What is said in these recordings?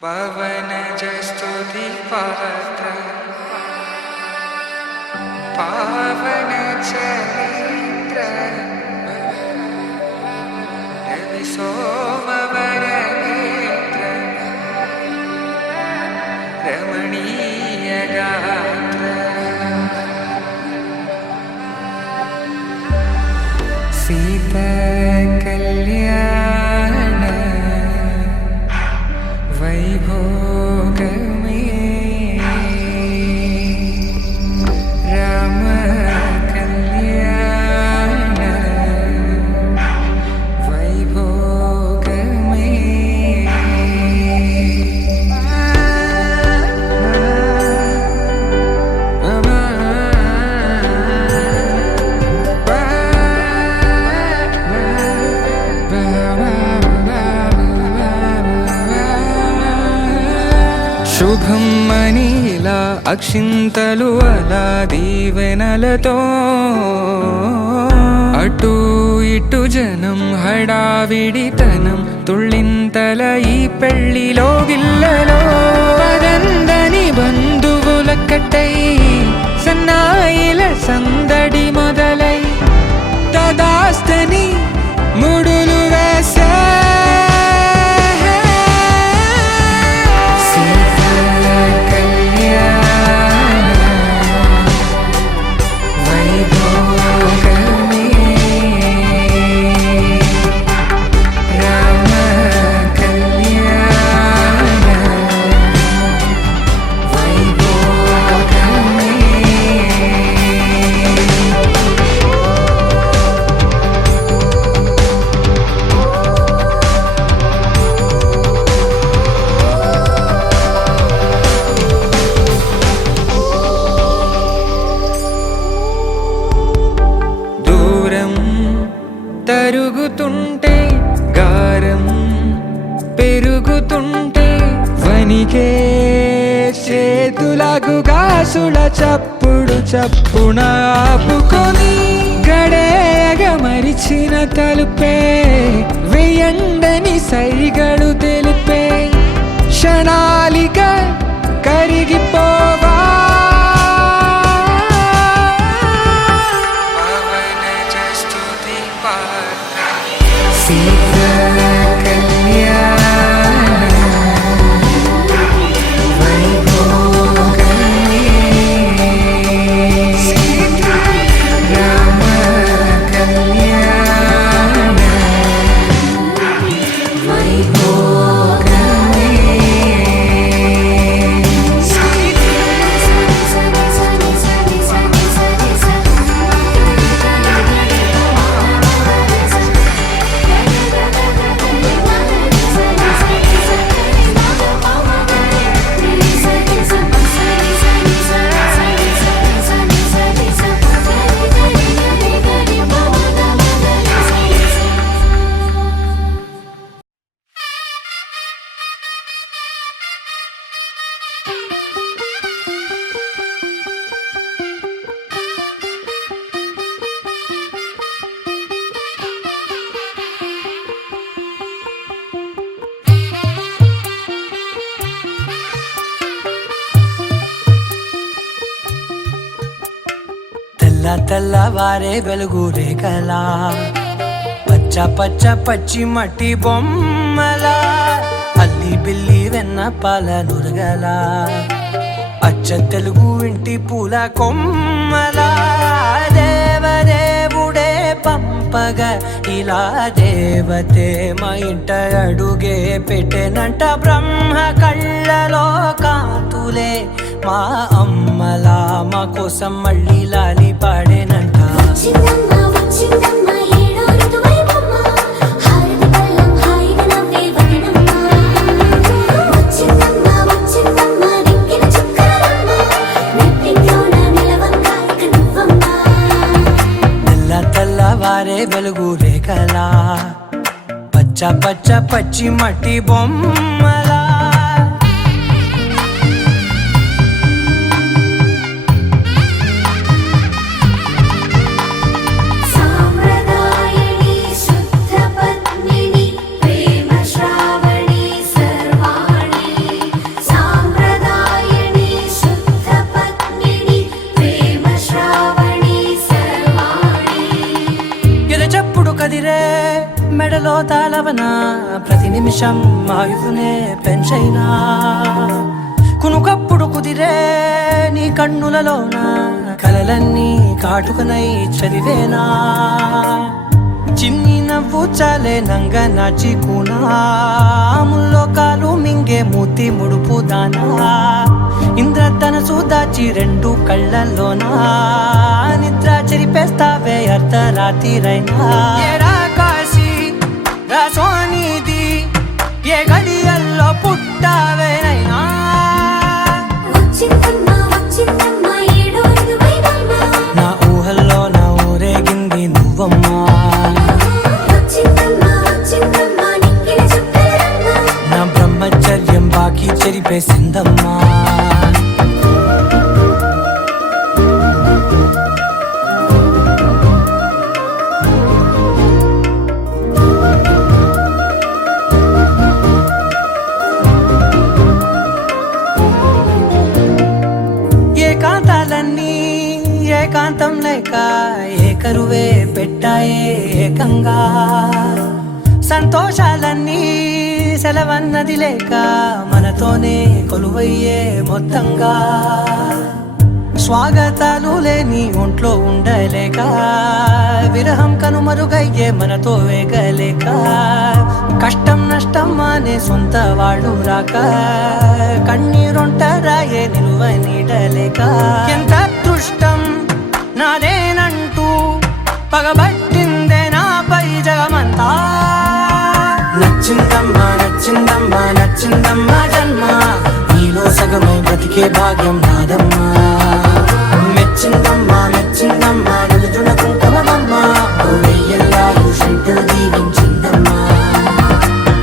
పవనజ స్తుతి పాత్ర పావన చరిత్ర రవి సోమవర నేత్ర రమణీయ గాత్ర సీత కళ్యాణ వైభోగమే రామ కళ్యాణ వైభోగమే శుభం మనీలా అక్షింతలు అలా దీవెనలతో అటు ఇటు జనం హడావిడితనం తుళ్ళింతల ఈ పెళ్లిలో గిల్లలో పదందని బంధువుల కట్టై సన్నాయిల సందడి మొదలై తదాస్తని ముడులు వేసే తరుగుతుంటే గారం పెరుగుతుంటే వనికే చేతులకు గాసుల చప్పుడు చప్పున ఆపుకొని గడేయగ మరిచిన తలుపే వేయండని సైగడు తెలిపే క్షణాలిక కరిగిపోవా సీత కళ్యాణ వైభోగమే రామ కళ్యాణ వైభోగమే తెల్లవారే వెలుగు రేఖలా పచ్చ పచ్చ పచ్చి మట్టి బొమ్మలా అల్లి బిల్లి వెన్న పాల నురగలా అచ్చ తెలుగు ఇంటి పూల కొమ్మలా దేవదేవుడే పంపగా ఇలా దేవతే మా ఇంట అడుగే పెట్టెనంట బ్రహ్మ కళ్ళలో కాంతులే మా అమ్మలా మా కోసం మళ్ళీ లాలి పాడేనంట తెల్లవారే వెలుగు రేఖలా పచ్చ పచ్చ పచ్చి మట్టి బొమ్మలా శుద్ధ పద్మిని ప్రేమ శ్రావణి సర్వాణి నిమిషం ఆయుధునే పెంచైనా కునుకప్పుడు కుదిరే నీ కన్నులలోన కలలన్నీ కాటుకనై చదివేనా చిన్ని నవ్వు చాలే నంగ నాచి కూనాముల్లో కాలు మింగే మూతి ముడుపు దానా ఇంద్రధనసు దాచి రెండు కళ్ళల్లోనా నిద్ర చెరిపేస్తావే అర్ధరాత్రిరైనా ఏరా కాశీ రా సోనిది ఏ గడియల్లో పుట్టావేనైనా నా ఊహల్లో నా ఊరేగింది నువ్వమ్మా నా బ్రహ్మచర్యం బాకీ చెరిపేసిందమ్మా ఏకాంతాలన్నీ ఏకాంతం లేక ఏకరువే పెట్టాయే ఏకంగా సంతోషాలన్నీ సెలవన్నది లేక మనతోనే కొలువయ్యే మొత్తంగా స్వాగతాలు లేని ఒంట్లో ఉండలేక విరహం కనుమరుగయ్యే మనతో వేగలేక కష్టం నష్టం అనే సొంత వాళ్ళు రాక కన్నీరొంటరాయే నిలువ నీడలేక ఎంత అదృష్టం నాదేనంటూ పగబట్టిందే నాపై జగమంతా నచ్చిందమ్మా నచ్చిందమ్మా నచ్చిందమ్మా జన్మ నీలో సగమై బ్రతికే భాగ్యం నాదమ్మా మెచ్చిందమ్మా మెచ్చిందమ్మా నిలుచున కుంకుమమ్మా వెయ్యల్లాలు శంకులు దీవించిందమ్మా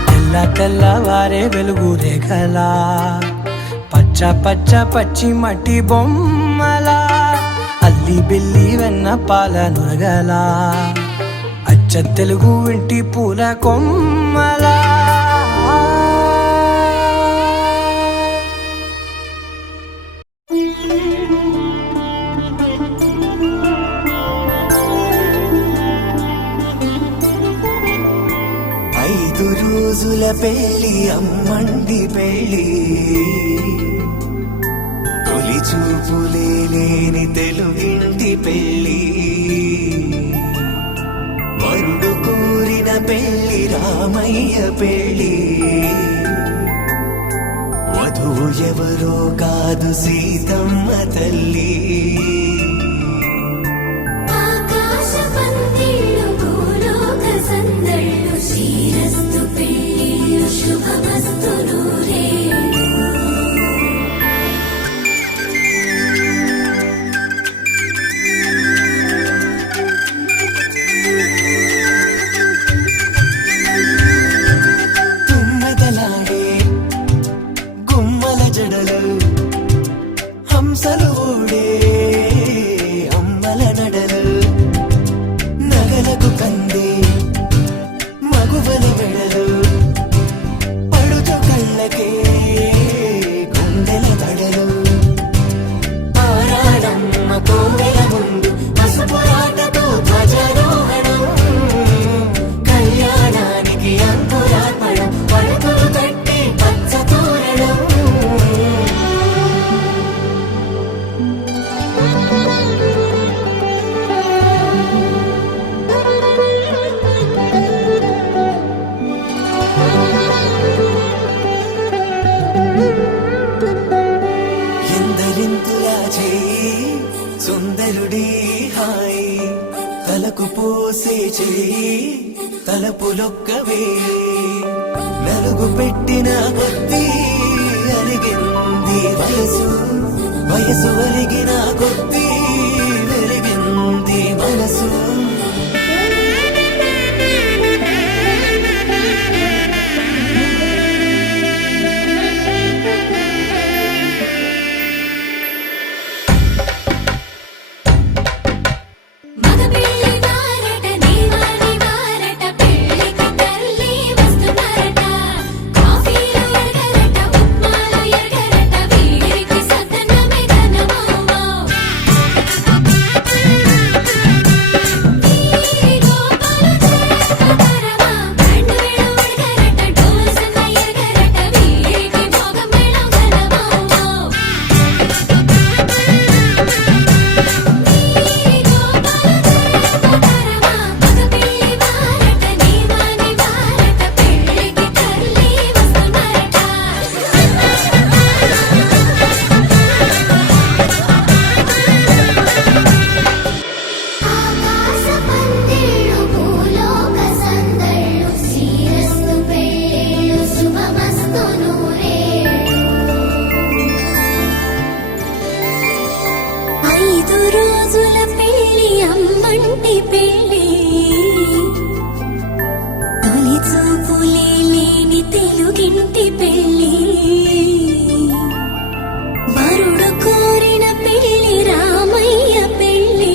తెల్ల తెల్లవారే వెలుగు రేఖలా పచ్చ పచ్చ పచ్చి మట్టి బొమ్మలా అల్లి బిల్లి వెన్న పాల నురగలా అచ్చ తెలుగు ఇంటి పూల కొమ్మలా ఐదు రోజుల పెళ్లి అమ్మండి పెళ్లి తొలి చూపులే లేని తెలుగింటి పెళ్లి వరుడు కోరిన పెళ్లి రామయ్య పెళ్లి వధువు ఎవరో కాదు సీతమ్మ తల్లి శ్రీరస్తు పెళ్ళిళ్ళు శుభమస్తు నూరే తుమ్మెదలాడే గుమ్మల జడలు హంసలు ఊడే అమ్మల నడలు నగలకు కంది మగువల మెడలు పడుచు కళ్ళకే గుండెల తడలు ఆరాడమ్మ కోవెల ముందు పసుపురాటతో ధ్వజారోహణం కళ్యాణానికి అంకురార్పణం పడకలు కట్టి పచ్చ తోరణం ఎందరింతులా చేయి సుందరుడి హాయి తలకు పోసే చేయి తలపులొక్కవే నలుగు పెట్టిన కొద్దీ అరిగింది వయసు వయసు అరిగిన కొద్దీ వెలిగింది మనసు మగ పెళ్ళి దారట నీవాని వారట పెళ్ళికి తల్లి వస్తున్నారట కాఫీలు ఎరగరట ఉప్మాలు ఎరగరట వీరికి సదనమే ఘనమౌమౌ తెలుగింటి పెళ్ళి తొలి చూపులే లేని తెలుగింటి పెళ్ళి వరుడు కోరిన పెళ్ళి రామయ్య పెళ్ళి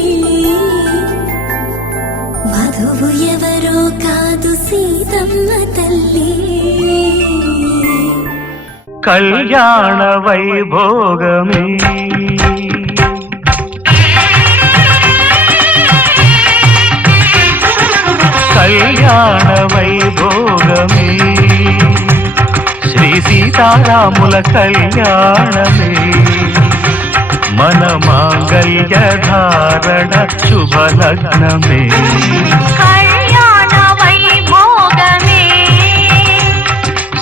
వధువు ఎవరో కాదు సీతమ్మ తల్లి కళ్యాణ వైభోగమే కళ్యాణ వైభోగమే శ్రీ సీతారాముల కళ్యాణమే మన మాంగళ్య ధారణ శుభలగ్నమే కళ్యాణ వైభోగమే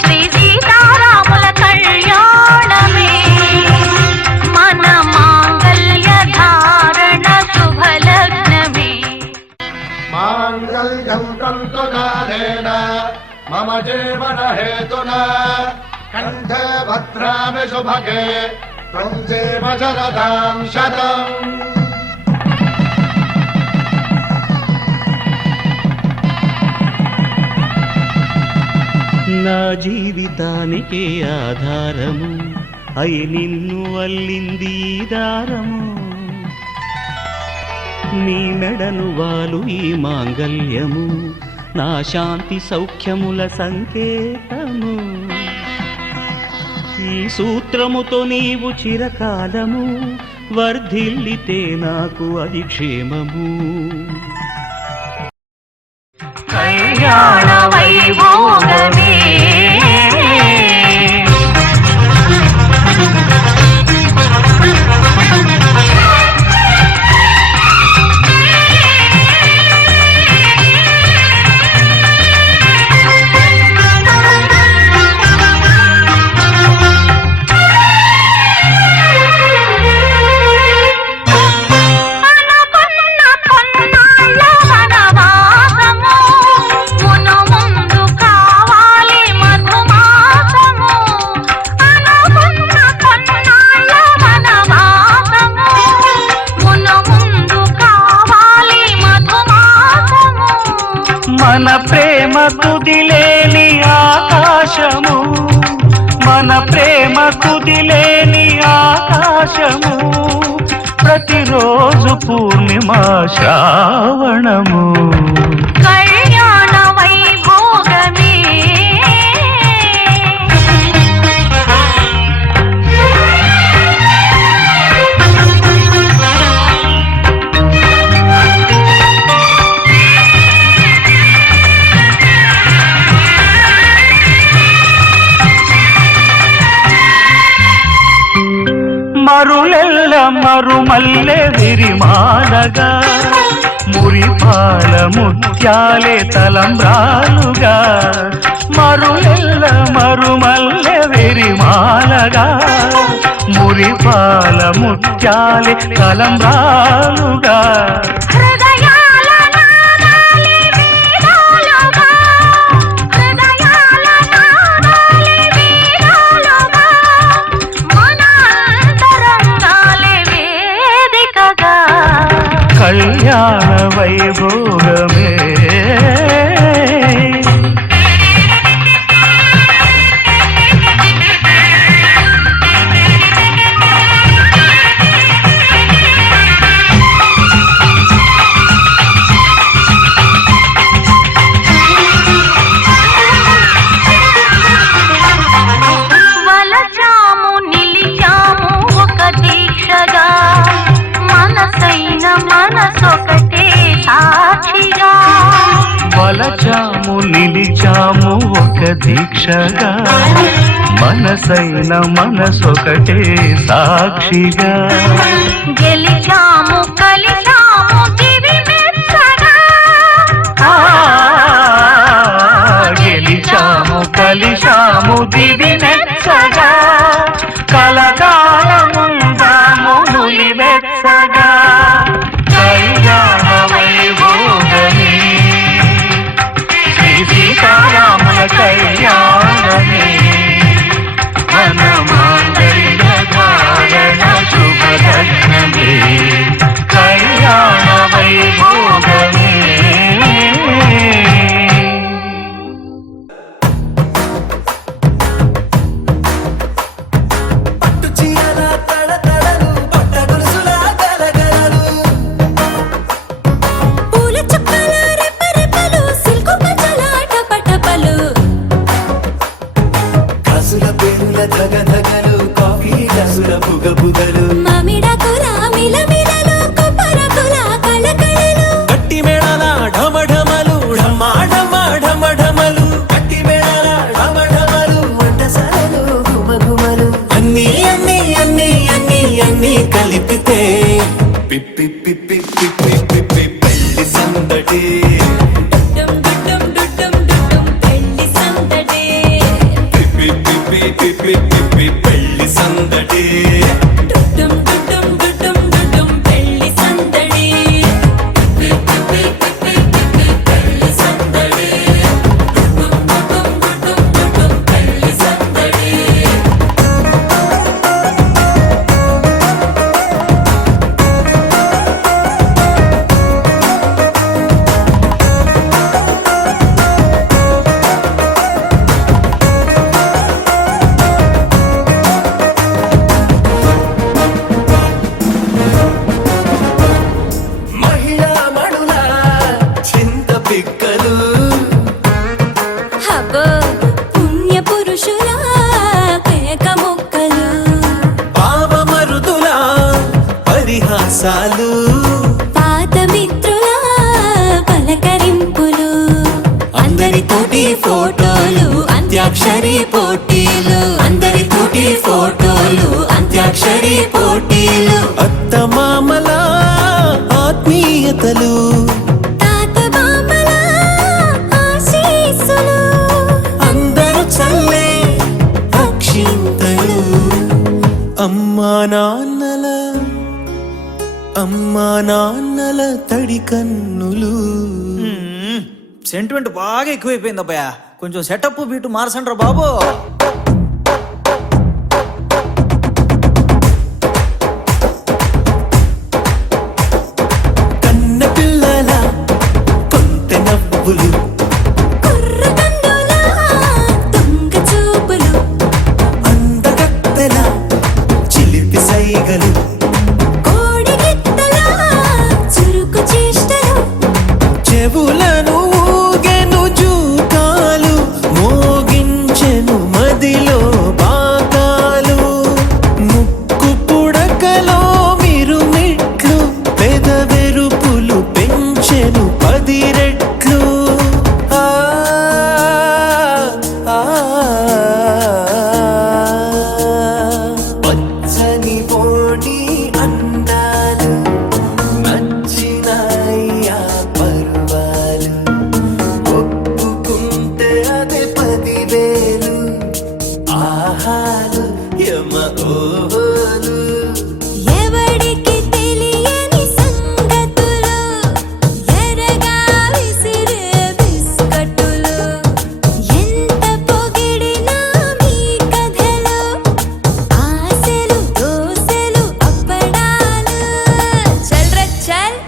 శ్రీ సీతారాముల కళ్యాణమే మన మాంగళ్య ధారణ శుభలగ్నమే మాంగళ్యం తంతునానేన మమ జీవన హేతునా కంఠే భద్రామి శుభగే త్వం జీవ శరదాం శతం నా జీవితానికి ఆధారము అయి నిన్ను అల్లింది దారము నీ మెడను వాలు ఈ మాంగల్యము నా శాంతి సౌఖ్యముల సంకేతము ఈ సూత్రముతో నీవు చిరకాలము వర్ధిల్లితే నాకు అది క్షేమము కళ్యాణ వైభోగమే మన ప్రేమ కుదిలేని ఆకాశము మన ప్రేమ కుదిలేని ఆకాశము ప్రతిరోజు పూర్ణిమా శ్రావణము కళ్యాణ వైభోగమే మరులెల్ల మరుమల్లె విరిమాలగా మురిపాల ముత్యాలే తలంబ్రాలుగా మరులెల్ల మరుమల్లె విరిమాలగా మురిపాల ముత్యాలే తలంబ్రాలుగా కళ్యాణ వైభోగమే వలచాము నిలిచాము ఒక దీక్షగా మనసైన మనసొకటే సాక్షిగా వలచాము నిలిచాము ఒక దీక్షగా మనసైన మనసొకటే సాక్షిగా గెలిచాము కలిసాము దివి మెచ్చగా గెలిచాము కలిశాము దివి మెచ్చగా కలకాలముందాము నులి వెచ్చగా కళ్యాణ వైభోగమే శ్రీ సీతారాముల కళ్యాణమే మన మాంగళ్య ధారణ శుభలగ్నమే కళ్యాణ వైభోగమే ధగధగలు కాఫీ గ్లాసుల బుగబుగలు మామిడాకుల మిలమిలలు కొబ్బరకుల కళకళలు గట్టి మేళాల ఢమఢమలు ఢమా ఢమా ఢమఢమలు గట్టి మేళాల ఢమఢమలు వంటసాలలు గుమగుమలు అన్నీ అన్నీ అన్నీ అన్నీ అన్నీ కలిపితే పిప్పి పిప్పి పిప్పి పిప్పి పెళ్లి సందడి డుడ్డం డుడ్డం డుడ్డం డుడ్డం పెళ్లి సందడి పిప్పి పిప్పి పిప్పి పిప్పి పెళ్లి సందడి డుడ్డం డుడ్డం డుడ్డం డుడ్డం పెళ్లి సందడి పిప్పి పిప్పి పిప్పి పెళ్లి సందడి డుడ్డం డుడ్డం డుడ్డం డుడ్డం పెళ్లి సందడి మహిళా మణుల చింత పిక్కలు హబ్బో పుణ్య పురుషుల పేక మొక్కలు పావమరుదుల పరిహాసాలు పాత మిత్రుల పలకరింపులు అందరితోటి ఫోటోలు అంత్యాక్షరి పోటీలు అందరితోటి ఫోటోలు అంత్యాక్షరి పోటీలు అత్తమామల ఆత్మీయతలు తాత బామ్మల ఆశీస్సులు అందరూ చల్లే అక్షింతలు అమ్మా నాన్నల తడి కన్నులు సెంటిమెంట్ బాగా ఎక్కువైపోయింది అబ్బాయా కొంచెం సెటప్ బీటు మార్చండ్రా బాబు కన్న పిల్లల కొంత నవ్వులు కుర్ర కన్నుల దొంగ చూపులు అందగత్తెల చిలిపి సైగలు కోడి గిత్తల చురుకు చేష్టలు చెవులను ఊగెను జూకాలు మోగించెను మదిలో బాకాలు ముక్కు పుడకలో మిరుమిట్లు పెదవెరుపులు పెంచెను 10 రెట్లు ఆ ఆ, పచ్చని పోనీ అందాలు నచ్చినాయ్యా పర్వాలు ఒప్పుకుంటే అదే 10,000 ఆహాలు యమ ఓహోలు ఎవడికి తెలియని సంగతులు ఎరగా విసిరే బిస్కట్టులు ఎంత పొగిడినా మీ కథలు ఆశలు దోశలు అప్పడాలు చల్ రే చల్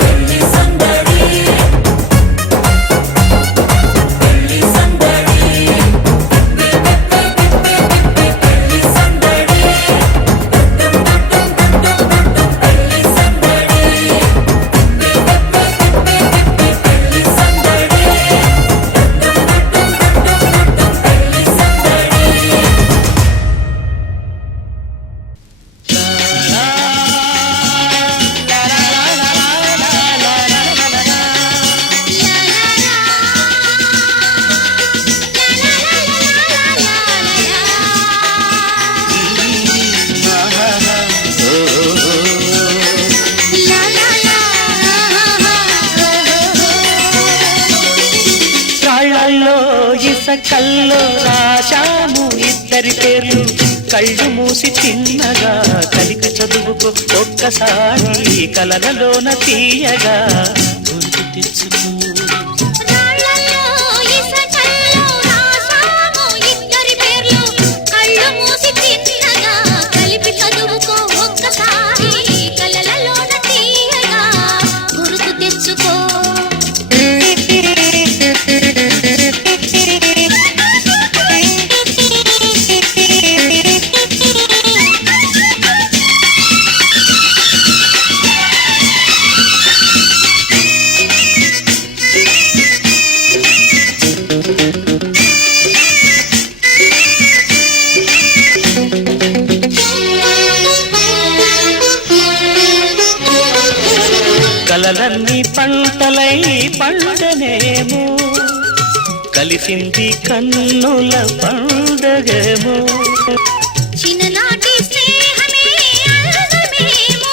పెళ్లి సందడి పెళ్లి సందడి పెళ్లి సందడి పెళ్లి సందడి పెళ్లి సందడి రాళ్ళల్లో ఇసకల్లో రాశాము ఇద్దరి పేర్లు కళ్ళు మూసి తిన్నగా కలిపి చదువుకో ఒక్కసారి కలలలోన తీయగా గుర్తు తెచ్చుకో రాళ్ళల్లో ఇసకల్లో రాశాము ఇద్దరి పేర్లు కళ్ళు మూసి తిన్నగా కలిపి చదువుకో ఒక్కసారి కలలలోన తీయగా గుర్తు తెచ్చుకో కలలన్నీ పంటలై పండనేమో కలిసింది కన్నుల పండగేమో చిన్ననాటి స్నేహమే అందమేమో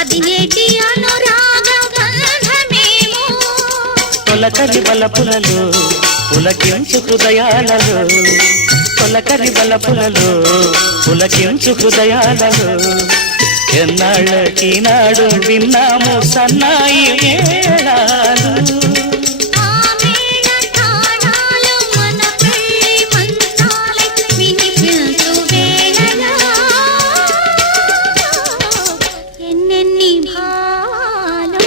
అది నేటి అనురాగ బంధమేమో తొలకరి బలపులలో పులకించు హృదయాలలో తొలకరి బలపులలో పులకించు హృదయాలలో ఎన్నాళ్ళకి నాడు విన్నాము సన్నాయి మేళాలు ఆ మేళ తాళాలు మన పెళ్ళి మంత్రాలై వినిపించు వేళలో ఎన్నెన్ని భావాలు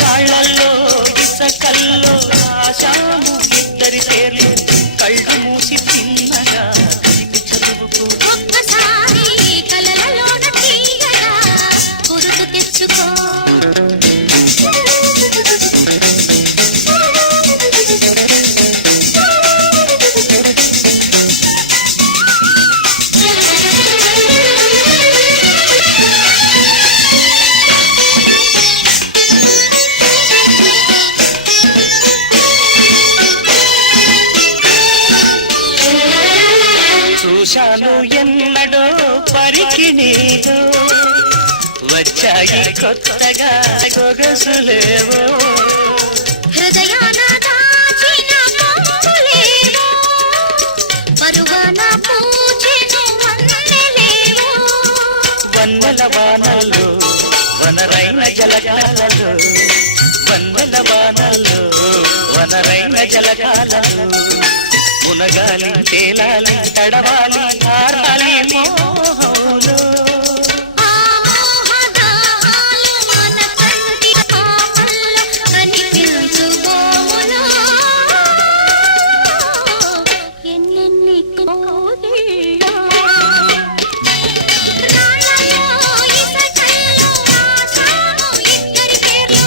కాళ్ళల్లో ఇసకల్లో ఆశాము ఇద్దరి పేర్లు కళ్ళు మూసి తిన్నగా కలిపి చదువుకో ఒక్కసారి కలలలోన తీయగా గుర్తు తెచ్చుకో చూశాను ఎన్నడో పరికి నీలో వచ్చాయి కొత్తగా గొగసులేవో హృదయాన దాచిన పొంగులేవో పరువాన పూచెను వన్నెలేవో వన్నెల వానల్లో వనరైన జలకాలలో వన్నెల వానల్లో వనరైన జలకాలలో మునగాలి తేలాలి తడవాలి ఆరాలి మోహంలో ఆ మోహగాలు మన కంటి పాపల్లో కనిపించు బోములో ఎన్నెన్ని కోగిలో రాళ్ళలో ఇసకల్లో రాసాము ఇద్దరి పేర్లు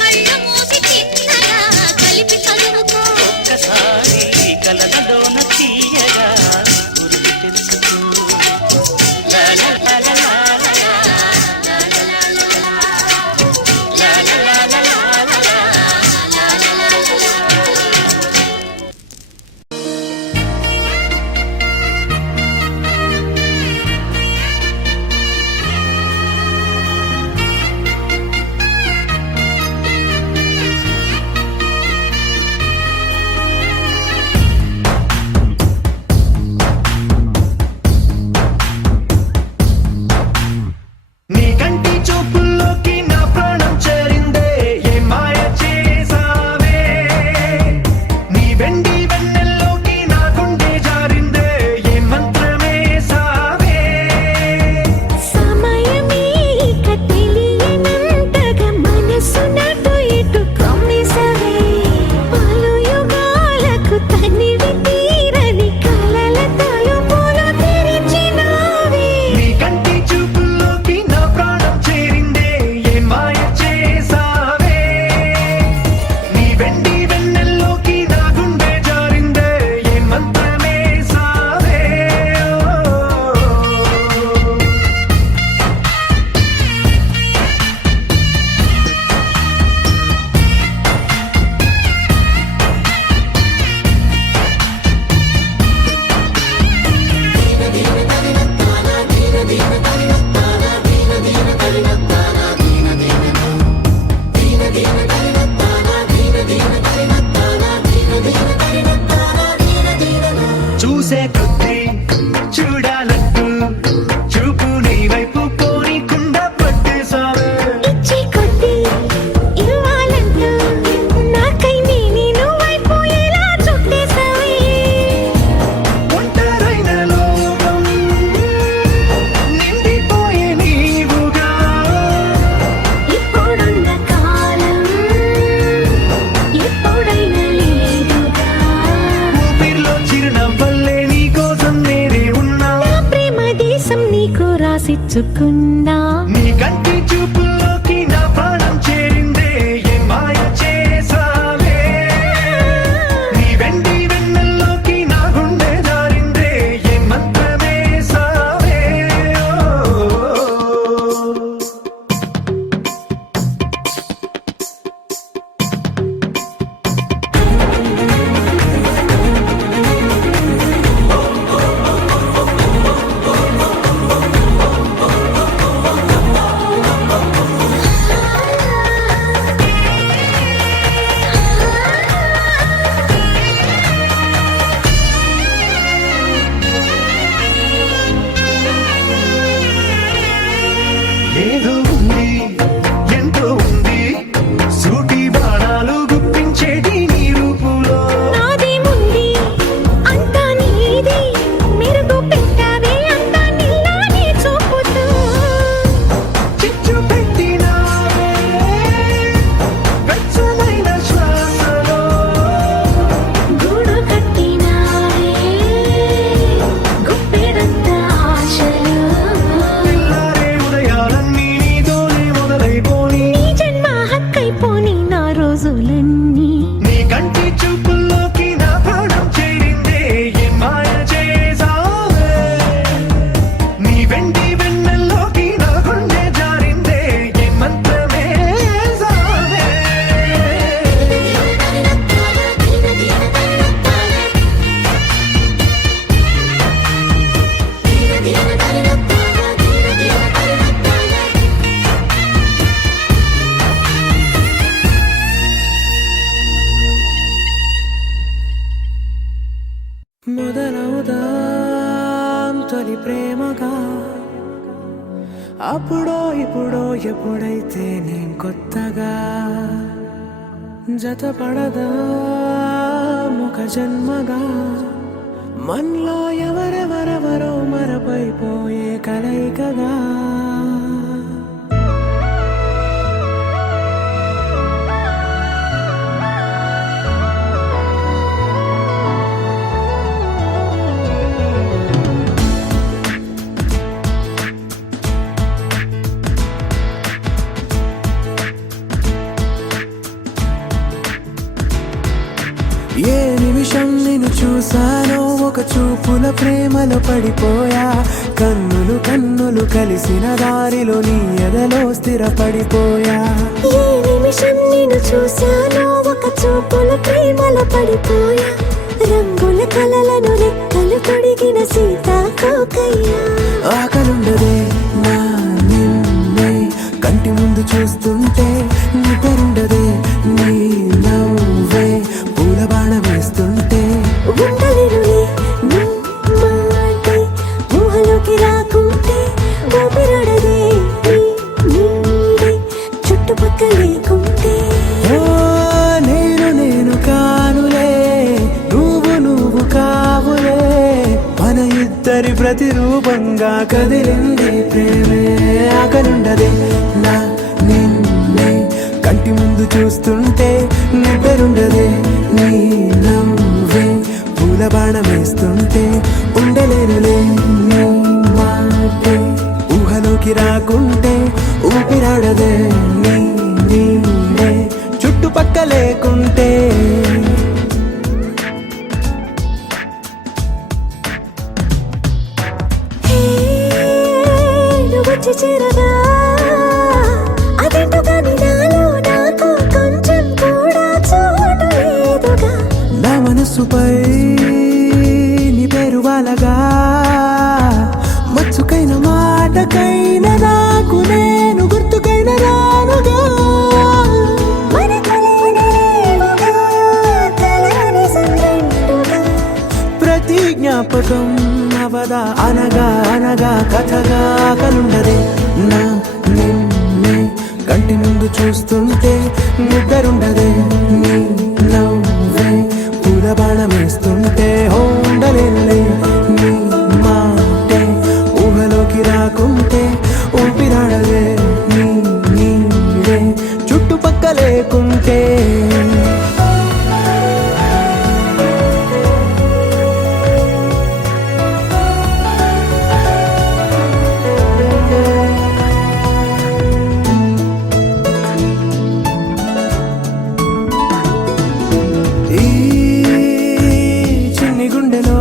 కళ్ళు మూసి చిన్నగా కలిపి చదువుకో ఒక్కసారి కలలలోన తీయగా గుర్తు తెచ్చుకో లా లా లా లా లా లా లా లా లా లా లా నీ కంటి చూపుల్లోకి నా ప్రాణం చేరిందే ఏ మాయ చేసావే నీ వెండి వెన్నెల్లోకి నా గుండె జారిందే ఏ మంత్రమే సావే సమయమే ఇక తెలియనంతగా మనసున ఇటు కమ్మిసవే పలు యుగాలకు తనివి తీరని కలల తలుపులు తెరిచినావే నీ కంటి చూపుల్లోకి నా ప్రాణం చేరిందే ఏ మాయ చేసావే నీ వెండి వెన్నెల్లోకి నా గుండె జారిందే ఏ మంత్రమే సావే చూసే కొద్దీ చూడాలంటూ చూపు నీ వైపు కోరికుండా పట్టేసావే ఇచ్చి కొద్ది ఇవ్వాలంటూ నాకై నేను వైపోయేలా చుట్టేసావే ఒంటరైన లోకం నిండిపోయే నీవుగా ఇప్పుడున్న కాలం ఎప్పుడైనా లేదుగా ఊపిరిలో చిరునవ్వల్లే నీ కోసం నేనే ఉన్నా నా ప్రేమ దేశం నీకు రాసిచ్చుకున్నా నీ కంటి చూపుల్లోకి నా ప్రాణం చేరిందే ఏ మాయ చేసావే నీ వెండి వెన్నెల్లోకి నా గుండె జారిందే ఏ మంత్రమే సావే ఏదో ఉంది ఎంతో ఉంది సూటి బాణాలు గుప్పించేటి నీ రూపులో నాది ముంది అంతా నీది మెరుగు పెట్టావే అంతా నీలానే చూపుతూ చిచ్చు పెట్టినావే వెచ్చమైన శ్వాసలో గూడు కట్టినావే గుప్పెడంత ఆశలు తెల్లారే ఉదయాలన్నీ నీతోనే మొదలైపోని నీ జన్మ హక్కైపోని నా రోజులన్నీ నీ కంటి చూపుల్లోకి నా ప్రాణం చేరిందే ఏం మాయ చేసావే నీ వెండి వెన్నెల్లోకి నా గుండె జారిందే ఏం మంత్రమే సావే మొదలవుదాం తొలి ప్రేమగా అప్పుడో ఇప్పుడో ఎప్పుడైతే నేను కొత్తగా జతపడదా ఒక జన్మగా మనలో ఎవరెవరెవరో మరపైపోయే కలయికగా ఏ నిమిషం నిన్ను చూసానో ఒక చూపుల ప్రేమలో పడిపోయా కన్నులు కన్నులు కలిసిన దారిలో నీ ఎదలో స్థిరపడిపోయా ఏ నిమిషం నేను చూశానో ఒక చూపుల ప్రేమలో పడిపోయా రంగుల కలలను రెక్కలు తొడిగిన సీతాకోకయ్యా ఆకలుండదే నా నిన్నే కంటి ముందు చూస్తుంటే నిద్రుండదే నీ నవ్వే పూల బాణ వేస్తుంటే ఉండలేనులే నీ మాటే ఊహలోకి రాకుంటే ఊపిరాడదే నీ నీడే చుట్టుపక్కల లేకుంటే ఓ నేను కానులే నువ్వు కావులే మన ఇద్దరి ప్రతిరూపంగా కదిలింది ప్రేమే ఆకలుండదే నా నిన్నే కంటి ముందు చూస్తుంటే నిద్రుండదే నీ నవ్వే పూల బాణం వేస్తుంటే ఉండలేనులే నీ మాటే ఊహలోకి రాకుంటే ఊపిరాడదే నీ నీడే చుట్టుపక్క లేకుంటే హే నువ్వు వచ్చి చేరగా అదేంటో కానీ నాలో నాకు కొంచెం కూడా చోటు లేదుగా నా మనసుపై నీ పేరు వాలగా మచ్చుకైన మాటకైన నాకు నేను గుర్తుకైన రానుగా మన కలనేవుగా కలని సంగంటుగా ప్రతి జ్ఞాపకం అవదా అనగా అనగా కథగా కలుండదే నా నిన్నే కంటి ముందు చూస్తుంటే నిద్రుండదే నీ నవ్వే పూల బాణం వేస్తుంటే ఉండలేనులే నీ మాటే ఊహలోకి రాకుంటే ఊపిరాడదే నీ నీడే చుట్టుపక్క లేకుంటే ఈ చిన్ని గుండెలో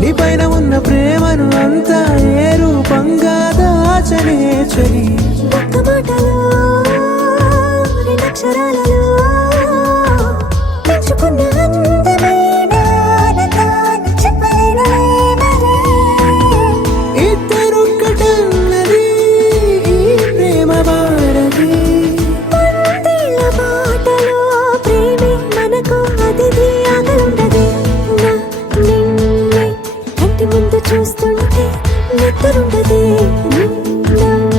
నీ పైన ఉన్న ప్రేమను అంతా ఏ రూపంగా దాచనే చలి ఒక్క మాటలో రెండక్షరాలలో పెంచుకున్న అందమైన ఆనందాన్ని చెప్పలేనులే మరి. ఇద్దరొక్కటన్నది ఈ ప్రేమ భారతి వందేళ్ల బాటలో ప్రేమే మనకు అతిథి ఆగలుండదే నా నిన్నే కంటి ముందు చూస్తుంటే నిద్రుండదే నీ నవ్వు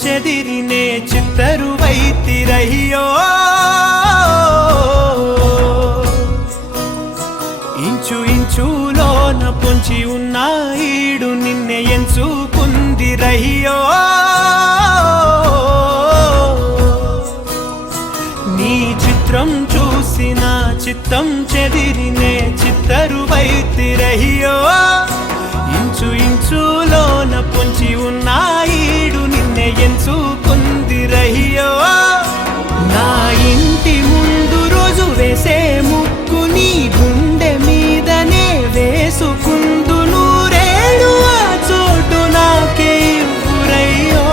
చెదిరినే చిత్తరువైతిరయ్యో ఇంచు ఇంచులోన పొంచి ఉన్న ఈడు నిన్నే ఎంచుకుందిరయ్యో నీ చిత్రం చూసిన చిత్తం చెదిరినే చిత్తరువైతిరయ్యో ఇంచు ఇంచులోన పొంచి ఉన్న ఈడు నిన్నే ఎంచుకుందిరయ్యో నా ఇంటి ముందు రోజు వేసే ముక్కు నీ గుండె మీదనే వేసుకుందు నూరేడు ఆ చోటు నాకే ఇవ్వురయ్యో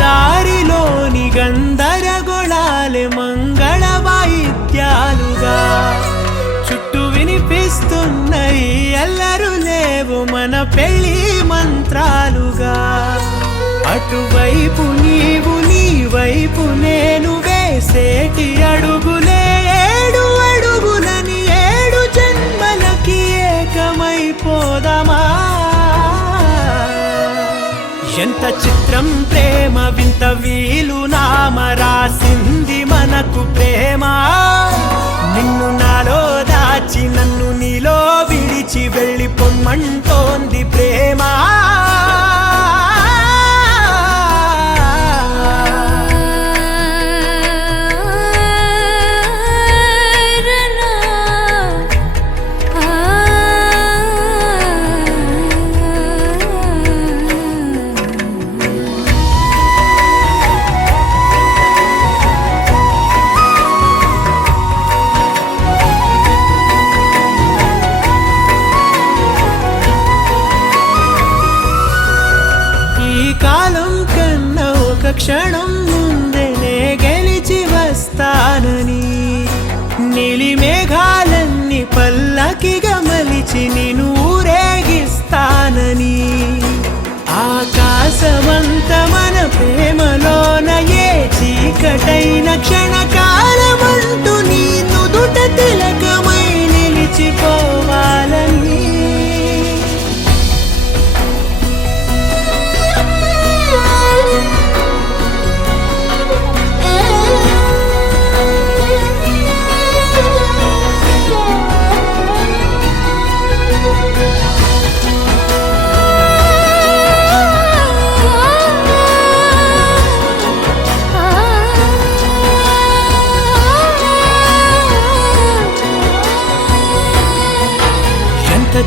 దారిలోని గందరగోళాలే మంగళ వాయిద్యాలుగా చుట్టూ వినిపిస్తున్నాయి ఎల్లరు లేవు మన పెళ్లి మంత్రాలుగా అటువైపు నీవు నీ వైపు నేను వేసేటి అడుగులే ఏడు అడుగులని ఏడు జన్మలకి ఏకమైపోదామా ఎంత చిత్రం ప్రేమ వింత వీలు నామ రాసింది మనకు ప్రేమ నిన్ను నాలో దాచి నన్ను నీలో విడిచి వెళ్ళి పొమ్మంటోంది ప్రేమ క్షణం ముందనే గెలిచి వస్తానని నీలి మేఘాలన్నీ పల్లకిగా మలిచి నిన్ను ఊరేగిస్తానని ఆకాశమంత మన ప్రేమలోన ఏ చీకటైన క్షణకాలమంటూ నీ నుదుట తిలకమై నిలిచిపోవాలని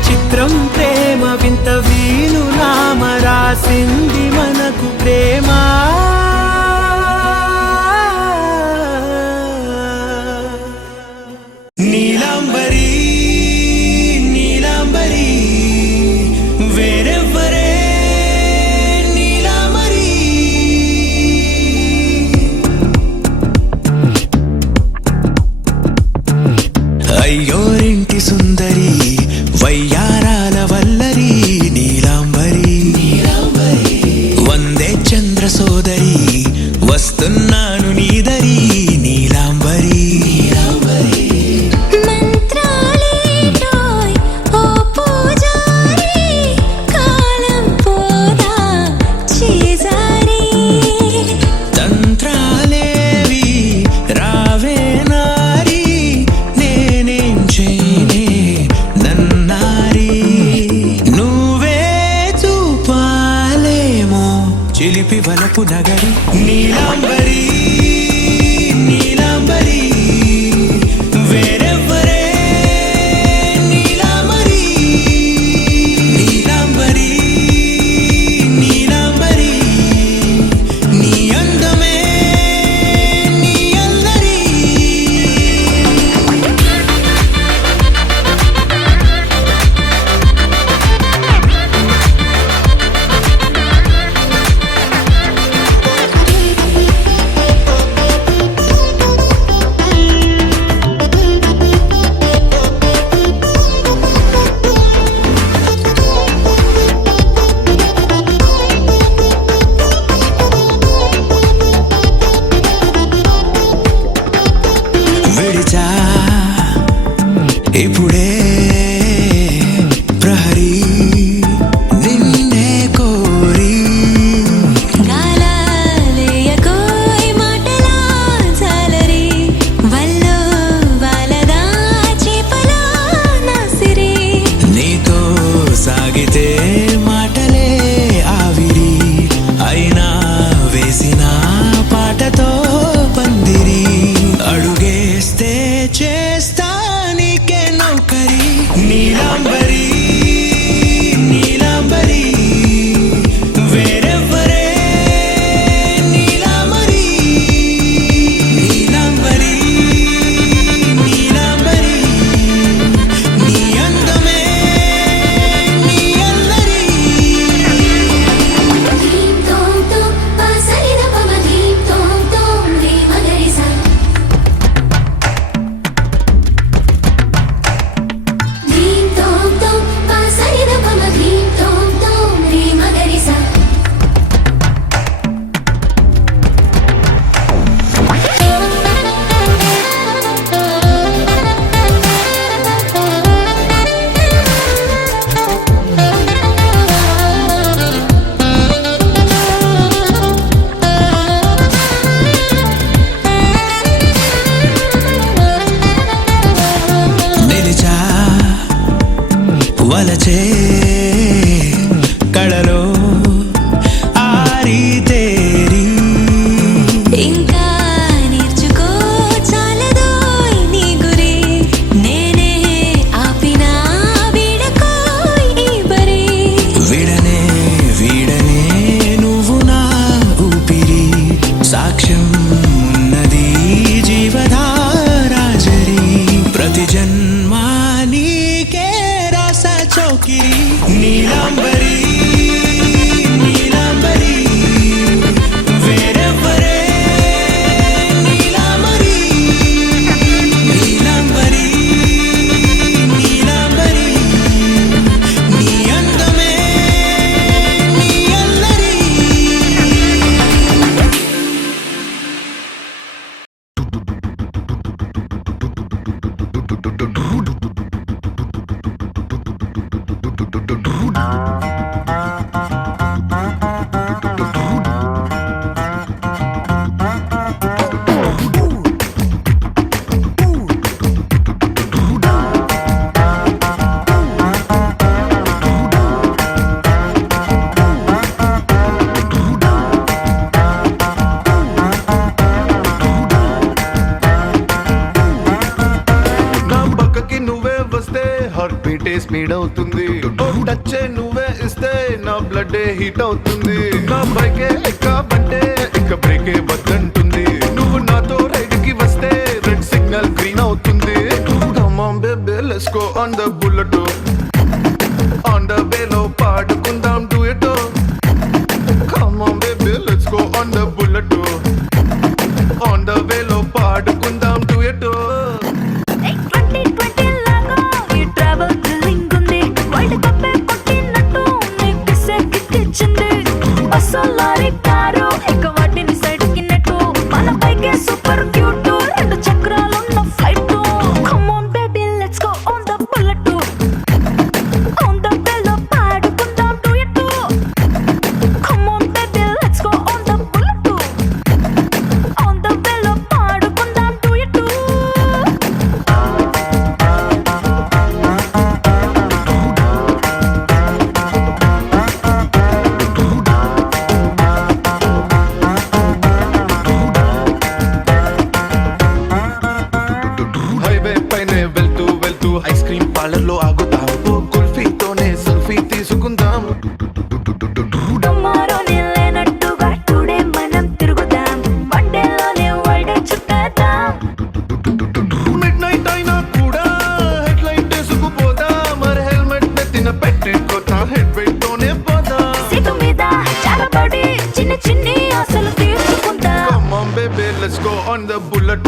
చిత్రం ప్రేమ వింత వీలు నామ రాసింది మనకు ప్రేమ నీలాంబరి నీలాంబరి వేరెవ్వరే నీలాంబరి అయ్యోరింటి సుందరి వయ్యారాల వల్లరి నీలాంబరి వందే చంద్ర సోదరి వస్తున్నాను నీదరి నీలాంబరి మంత్రాలేటోయ్ ఓ పూజారి కాలం పోదా చేజారి తంత్రాలేవి రావే నారి నేనేం చేయనే నన్నారి నువ్వే చూపాలేమో చిలిపి వలపు నగరి నీలాంబరి నీలాంబరి వేరెవ్వరే నీలాంబరి నీలాంబరి నీలాంబరి నీ అందమే నీ అందరి వేసిన పాటతో పందిరి అడుగేస్తే చేస్తా నీకే నౌకరి నీలాంబరి నీలాంబరి వేరెవ్వరే నీలాంబరి నీలాంబరి నీలాంబరి నీ అందమే నీ అల్లరి ధీం తోం తోం పాసరిద పమ ధీం తోం తోం రే మగరిస ధీం తోం తోం పాసరిద పమ ధీం తోం తోం రే మగరిస నిలిచా వలచే కళలో ఆరి తేరి ఇంకా నేర్చుకో చాలదోయ్ నీ గురి నేనే ఆపినా వీడకోయ్ ఈ బరి విడనే వీడనే నువ్వు నా ఊపిరి సాక్ష్యం ఉన్నది జీవధారాజరి ప్రతి జన్మా నీకే రాస చౌకిరి నీలాంబరి నీలాంబరి వేరెవ్వరే నీలాంబరి నీలాంబరి నీలాంబరి నీ అందమే నీ అల్లరి నా పక్కకి నువ్వే వస్తే హార్ట్ బీటే స్పీడ్ అవుతుంది టచ్ నువ్వే ఇస్తే నా బ్లడ్ హీట్ అవుతుంది నా బైకే ఎక్కబంటే ఇక బ్రేకే వద్దంటుంది నువ్వు నాతో రైడ్ కి వస్తే రెడ్ సిగ్నల్ గ్రీన్ అవుతుంది Come on baby let's go on the bullet on the way లో పాడుకుందాం duet Come on baby let's go on the bullet on the way లో పాడుకుందాం duet 2020 లాగా ఈ ట్రావెల్ థ్రిల్లింగ్ ఉంది వరల్డ్ కప్ కొట్టినట్టు నీకు సెక్కిచ్చింది అసలారి కారు ఇక వాటిని సైడ్ కిన్నట్టు మన బైకే సూపర్ క్యూట్ రెండు చక్రాలున్న flight come on baby let's go on the bullet on the bell పాడుకుందాం duet come on baby let's go on the bullet on the bell పాడుకుందాం డ్యూయట్ హైవే పైనే వెళ్తూ వెళ్తూ ఐస్ క్రీమ్ పార్లర్ లో ఆగుతాం కుల్ఫీతోనే selfie తీసుకుందాం టుమారోనే లేనట్టుగా టుడే మనం తిరుగుదాం one డేలోనే world చుట్టేద్దాం mid night అయినా కూడా హెడ్ లైట్ వేసుకుపోదా మరి హెల్మెట్ నెత్తిన పెట్టుకోతా హెడ్ వెయిట్ తోనే పోదా సీటు మీద చాలబడి చిన్న చిన్ని ఆశలు తీర్చుకుందాం Come on baby let's go on the bullet